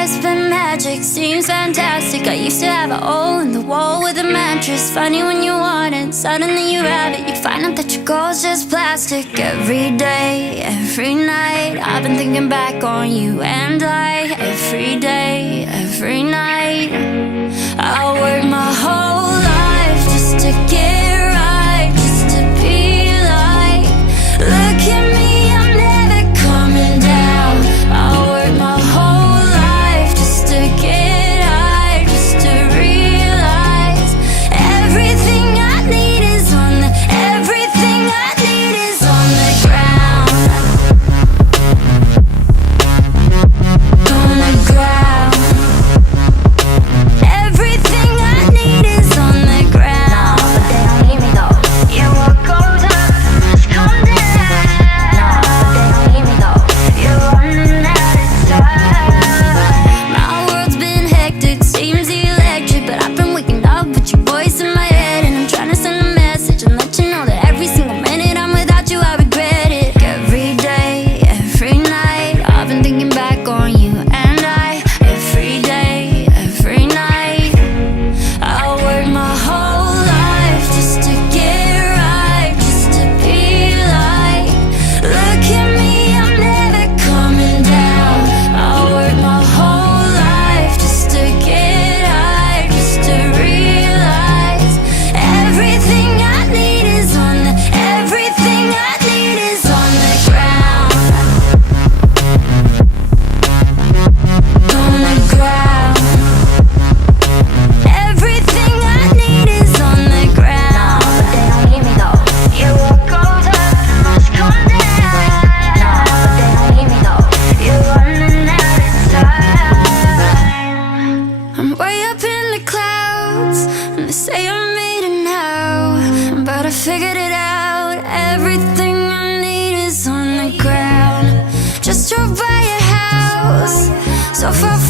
has been magic, seems fantastic. I used to have a hole in the wall with a mattress. Funny when you want it, suddenly you have it. You find out that your goal's just plastic. Every day, every night, I've been thinking back on you and I. Every day, every night, I work my whole life just to get right, just to be like, look at me, I'm never coming down. I work my whole life just to get high, just to realize everything I need is on the, everything I need is on the ground. On the ground. Everything I need is on the ground. But they don't need me though. Yeah, what goes up must come down. But they don't need me though. You're running out of time. My world's been hectic, seems electric, but I've been waking up with your voice in my head, and I'm trying to send a message and let you know that every single minute I'm without you, I regret it. Every day, every night, I've been thinking back on you and I. Every day, every night, I work my whole life just to get right, just to be like, look at me, I'm never coming down. I work my whole life just to get high, just to realize everything I need is on the, everything I need is on the ground. On the ground. Everything I need is on the ground. But they don't need me though. Yeah, what goes up must come down. But they don't need me though. You're running out of time. I'm way up in the clouds, and they say I made it now, but I figured it out. Everything I need is on the ground. Just drove by your house, so far